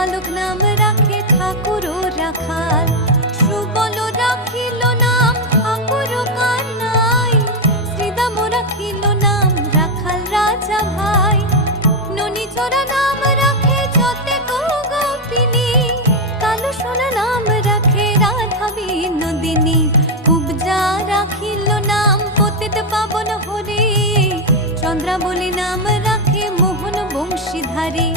বালক নাম রাখে ঠাকুর ও রাখাল, সুবল রাখিল নাম ঠাকুর কানাই, শ্রীদাম রাখিল নাম রাখাল রাজা ভাই, ননীচরা নাম রাখে যতে গোপিনী, কালো সোনা নাম রাখে রাধা বিনোদিনী, কুবজা রাখিল নাম পতিত পাবন হরি, চন্দ্রাবলী নাম রাখে মোহন বংশীধারী।